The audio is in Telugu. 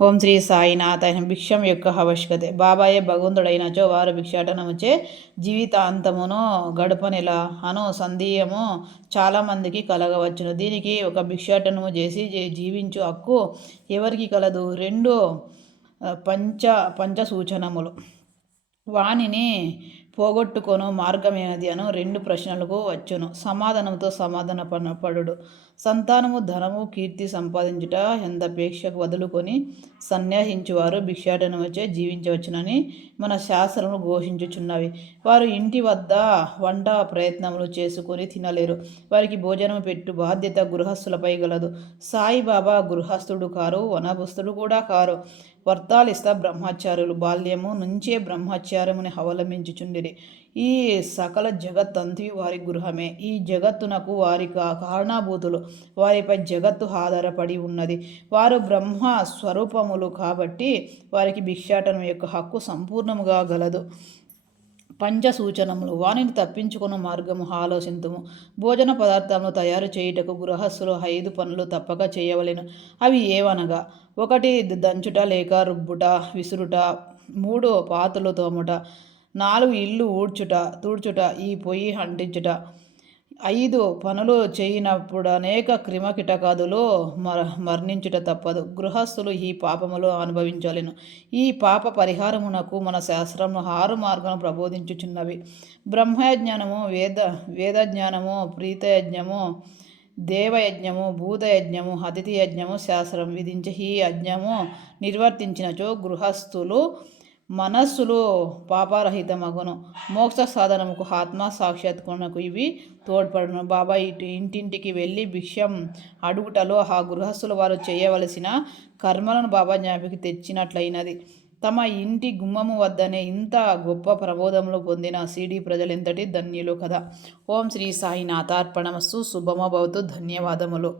ఓం శ్రీ సాయినాథ. భిక్షం యొక్క ఆవశ్యకత. బాబాయే భగవంతుడైనచో వారు భిక్షాటనముచే జీవితాంతమును గడపనెల అను సందేహము చాలామందికి కలగవచ్చును. దీనికి ఒక భిక్షాటనము చేసి జీవించు హక్కు ఎవరికి కలదు? రెండు పంచ సూచనములు. వానిని పోగొట్టుకొను మార్గమేనది అను రెండు ప్రశ్నలకు వచ్చును. సమాధానంతో సమాధాన పడుడు. సంతానము, ధనము, కీర్తి సంపాదించుట ఎంతపేక్షకు వదులుకొని సన్యాసించువారు భిక్షాటనముచే జీవించవచ్చునని మన శాస్త్రములు ఘోషించుచున్నవి. వారు ఇంటి వద్ద వంట ప్రయత్నములు చేసుకొని తినలేరు. వారికి భోజనం పెట్టు బాధ్యత గృహస్థులపై గలదు. సాయిబాబా గృహస్థుడు కారు, వనభస్తుడు కూడా కారు. వర్తాలిస్త బ్రహ్మచారులు బాల్యము నుంచే బ్రహ్మచార్యముని అవలంబించుచుండిరి. ఈ సకల జగత్తంతి వారి గృహమే. ఈ జగత్తునకు వారి కారణభూతులు. వారిపై జగత్తు ఆధారపడి ఉన్నది. వారు బ్రహ్మ స్వరూపములు కాబట్టి వారికి భిక్షాటనం యొక్క హక్కు సంపూర్ణముగా గలదు. పంచసూచనములు. వానిని తప్పించుకున్న మార్గము ఆలోచింతుము. భోజన పదార్థములు తయారు చేయుటకు గృహస్థులు 5 పనులు తప్పక చేయవలెను. అవి ఏవనగా: 1 దంచుట లేక రుబ్బుట, విసురుట. 3 పాత్రలు తోముట. 4 ఇల్లు తుడుచుట, ఈ పొయ్యి అంటించుట. 5 పనులు చేయనప్పుడు అనేక క్రిమికీటకాదులు మరణించుట తప్పదు. గృహస్థులు ఈ పాపములు అనుభవించలేను. ఈ పాప పరిహారమునకు మన శాస్త్రము 6 మార్గములను ప్రబోధించుచున్నవి. బ్రహ్మయజ్ఞము, వేదజ్ఞానము, ప్రీతయజ్ఞము, దేవయజ్ఞము, భూతయజ్ఞము, అతిథి యజ్ఞము శాస్త్రం విధించే ఈ యజ్ఞము నిర్వర్తించినచో గృహస్థులు మనస్సులు పాపరహితమగును. మోక్ష సాధనముకు, ఆత్మ సాక్షాత్కారమునకు ఇవి తోడ్పడును. బాబా ఇంటింటికి వెళ్ళి భిక్షం అడుగుటలో ఆ గృహస్థులు వారు చేయవలసిన కర్మలను బాబా జ్ఞాపికి తెచ్చినట్లయినది. తమ ఇంటి గుమ్మము వద్దనే ఇంత గొప్ప ప్రబోధములు పొందిన సిడి ప్రజలెంతటి ధన్యులు కదా. ఓం శ్రీ సాయినాథార్పణమస్తు. శుభమభవతు. ధన్యవాదములు.